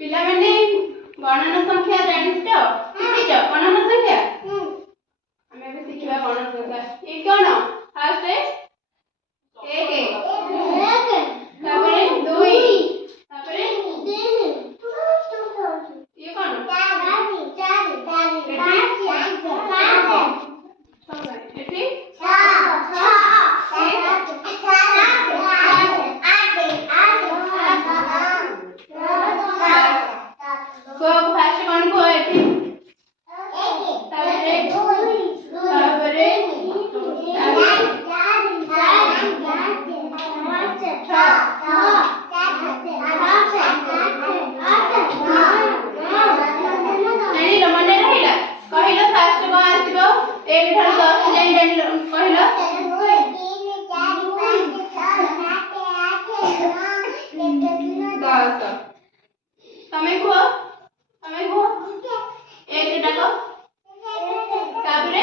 पिला माने गणना संख्या जानिस तो ठीक है गणना संख्या हमें भी सीखिबा गणना संख्या ये कोन फास्ट एक तापरे दुई तापरे ये कोन एटी को फास्ट कोन को एटी तापरे तापरे नहीं लो मने रहिला कहिलो फास्ट को आसीबो 1 ठार 10 जाई जानिलो कहिलो 10 तमे को 1 डाको तापरे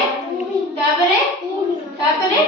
तापरे तापरे